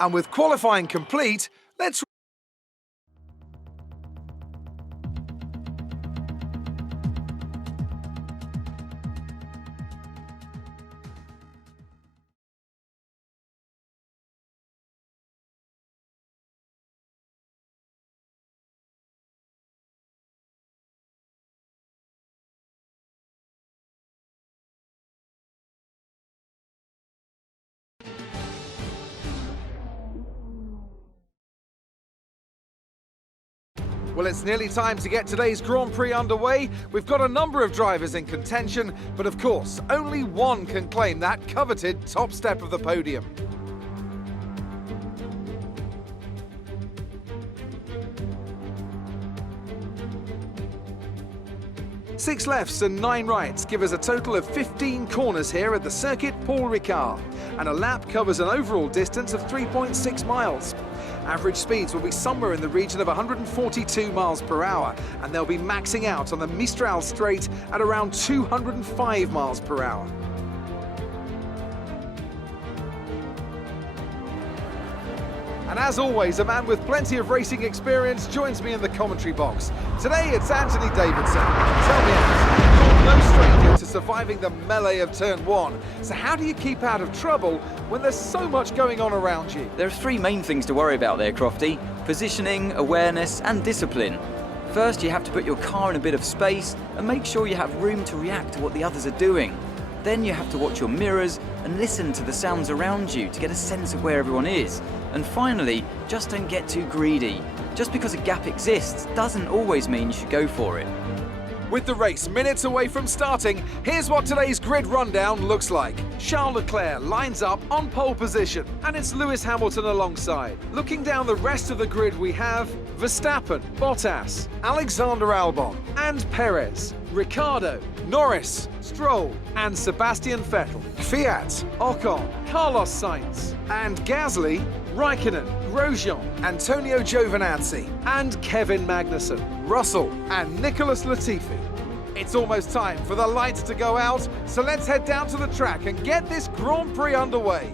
And with qualifying complete, let's... Well, it's nearly time to get today's Grand Prix underway. We've got a number of drivers in contention, but of course, only one can claim that coveted top step of the podium. Six lefts and 9 rights give us a total of 15 corners here at the Circuit Paul Ricard, and a lap covers an overall distance of 3.6 miles. Average speeds will be somewhere in the region of 142 miles per hour, and they'll be maxing out on the Mistral Straight at around 205 miles per hour. And as always, a man with plenty of racing experience joins me in the commentary box. Today it's Anthony Davidson. Tell me, Anthony, you're no stranger to surviving the melee of turn 1. So how do you keep out of trouble when there's so much going on around you? There are 3 main things to worry about there, Crofty: positioning, awareness and discipline. First, you have to put your car in a bit of space and make sure you have room to react to what the others are doing. Then you have to watch your mirrors and listen to the sounds around you to get a sense of where everyone is. And finally, just don't get too greedy. Just because a gap exists doesn't always mean you should go for it. With the race minutes away from starting, here's what today's grid rundown looks like. Charles Leclerc lines up on pole position, and it's Lewis Hamilton alongside. Looking down the rest of the grid, we have Verstappen, Bottas, Alexander Albon, and Perez, Ricciardo, Norris, Stroll, and Sebastian Vettel. Fiat, Ocon, Carlos Sainz, and Gasly, Raikkonen, Grosjean, Antonio Giovinazzi, and Kevin Magnussen, Russell, and Nicholas Latifi. It's almost time for the lights to go out, so let's head down to the track and get this Grand Prix underway.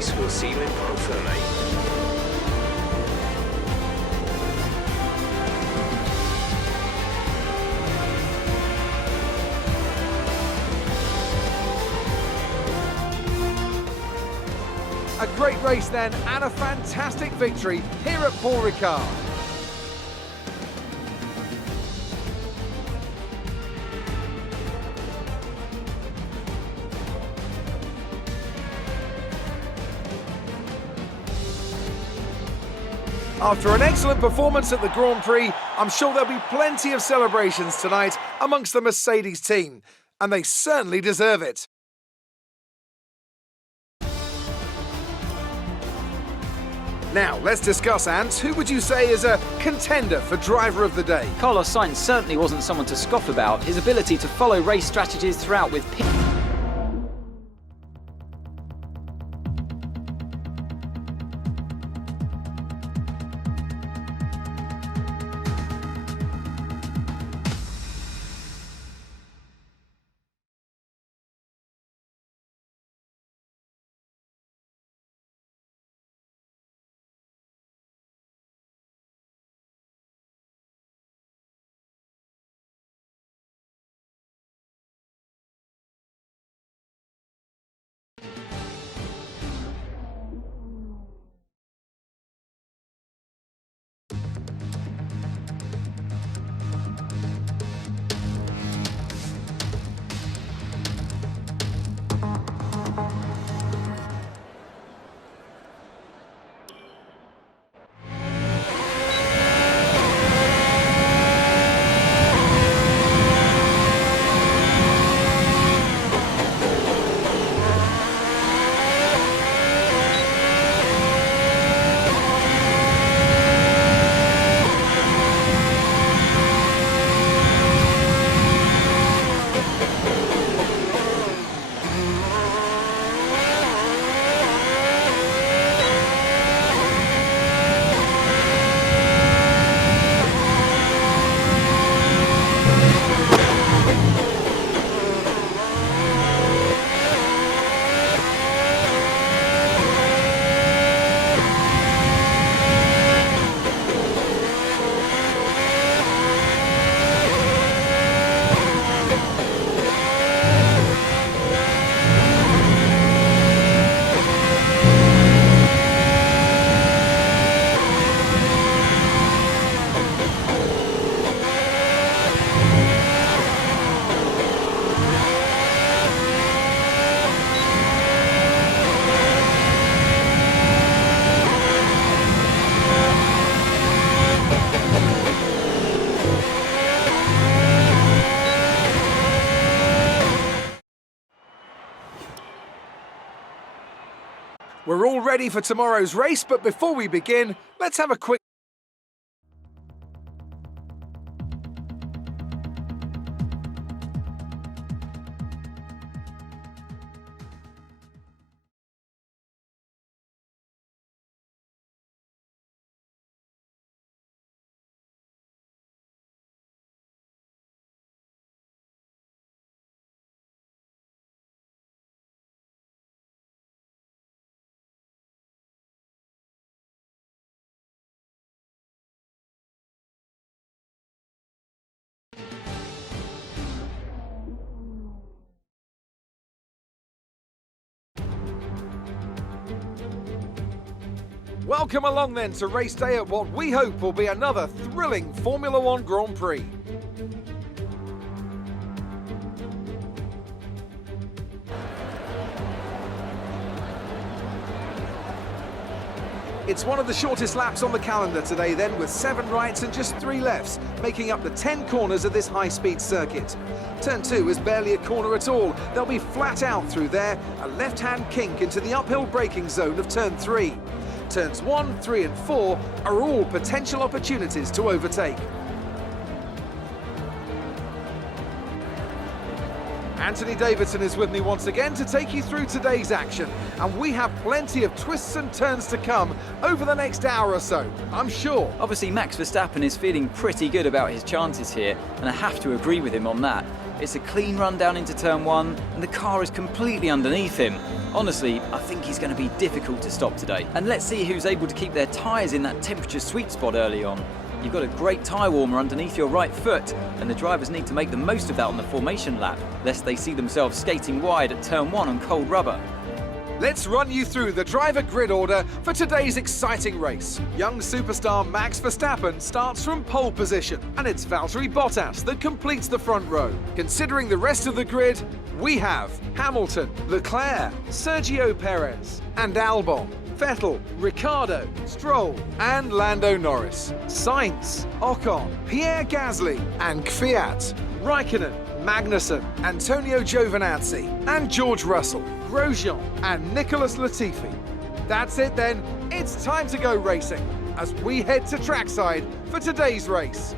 race. We'll see you in Parc Ferme. A great race then, and a fantastic victory here at Paul Ricard. After an excellent performance at the Grand Prix, I'm sure there'll be plenty of celebrations tonight amongst the Mercedes team, and they certainly deserve it. Now, let's discuss, Ant. Who would you say is a contender for Driver of the Day? Carlos Sainz certainly wasn't someone to scoff about. His ability to follow race strategies throughout with We're all ready for tomorrow's race, but before we begin, let's have a quick... Welcome along then to race day at what we hope will be another thrilling Formula One Grand Prix. It's one of the shortest laps on the calendar today then, with 7 rights and just 3 lefts, making up the 10 corners of this high-speed circuit. Turn 2 is barely a corner at all. They'll be flat out through there, a left-hand kink into the uphill braking zone of Turn 3. Turns 1, 3 and 4 are all potential opportunities to overtake. Anthony Davidson is with me once again to take you through today's action, and we have plenty of twists and turns to come over the next hour or so, I'm sure. Obviously, Max Verstappen is feeling pretty good about his chances here, and I have to agree with him on that. It's a clean run down into turn 1, and the car is completely underneath him. Honestly, I think he's going to be difficult to stop today. And let's see who's able to keep their tyres in that temperature sweet spot early on. You've got a great tyre warmer underneath your right foot, and the drivers need to make the most of that on the formation lap, lest they see themselves skating wide at turn 1 on cold rubber. Let's run you through the driver grid order for today's exciting race. Young superstar Max Verstappen starts from pole position, and it's Valtteri Bottas that completes the front row. Considering the rest of the grid, we have Hamilton, Leclerc, Sergio Perez, and Albon, Vettel, Ricciardo, Stroll, and Lando Norris, Sainz, Ocon, Pierre Gasly, and Kvyat, Raikkonen, Magnussen, Antonio Giovinazzi, and George Russell, Grosjean, and Nicholas Latifi. That's it then, it's time to go racing as we head to trackside for today's race.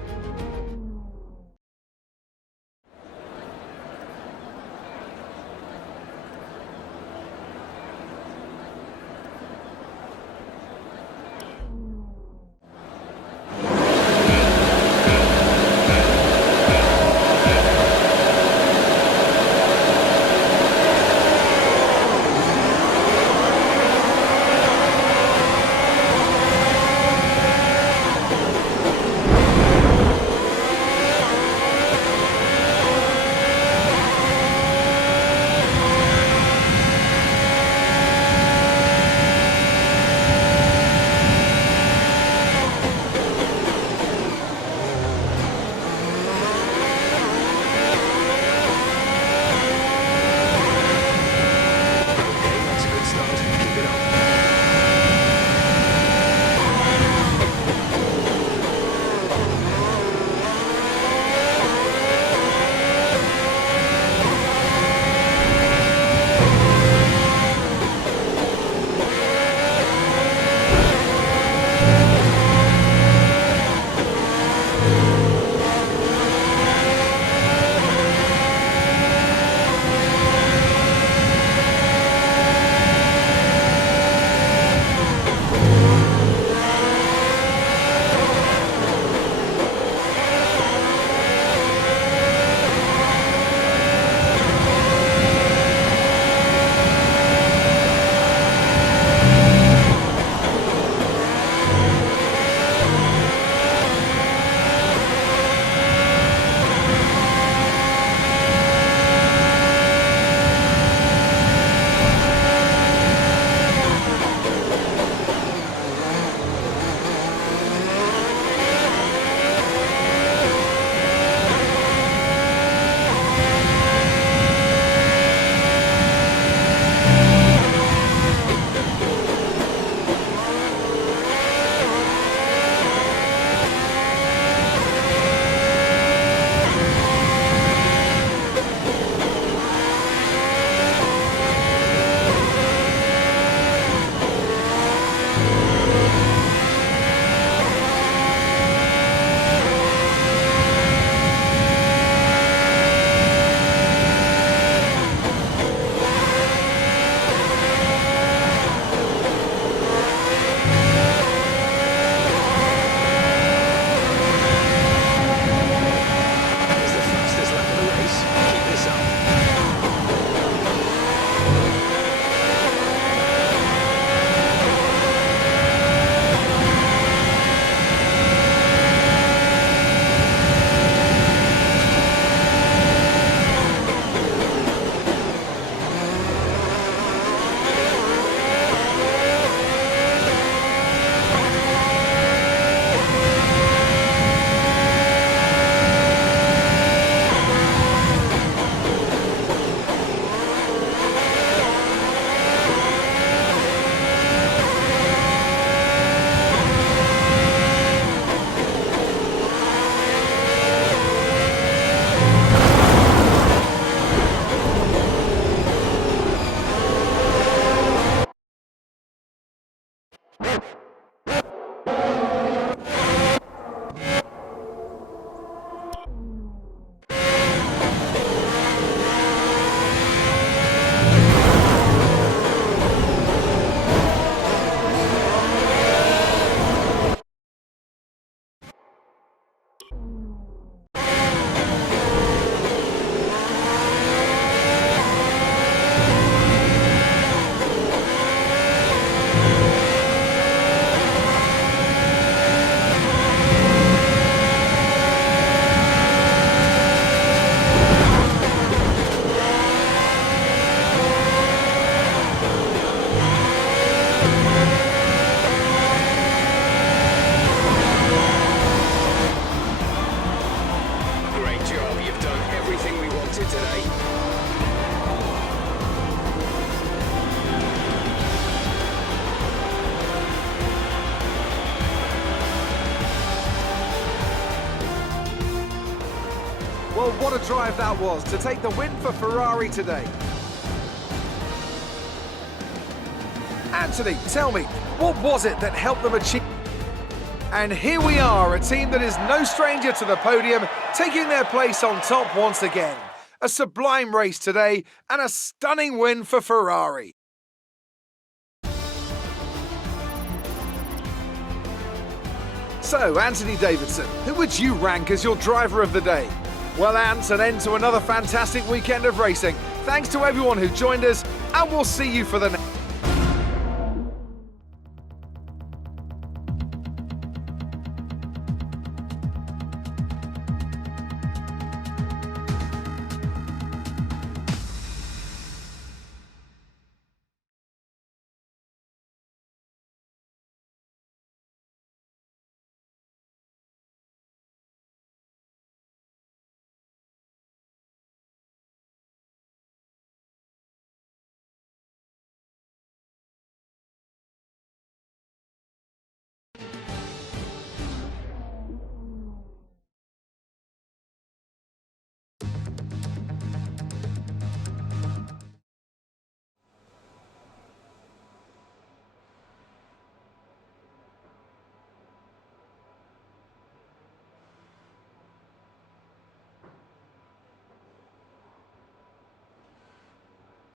Well, what a drive that was to take the win for Ferrari today. Anthony, tell me, what was it that helped them achieve? And here we are, a team that is no stranger to the podium, taking their place on top once again. A sublime race today and a stunning win for Ferrari. So, Anthony Davidson, who would you rank as your driver of the day? Well, Ant, an end to another fantastic weekend of racing. Thanks to everyone who joined us, and we'll see you for the next.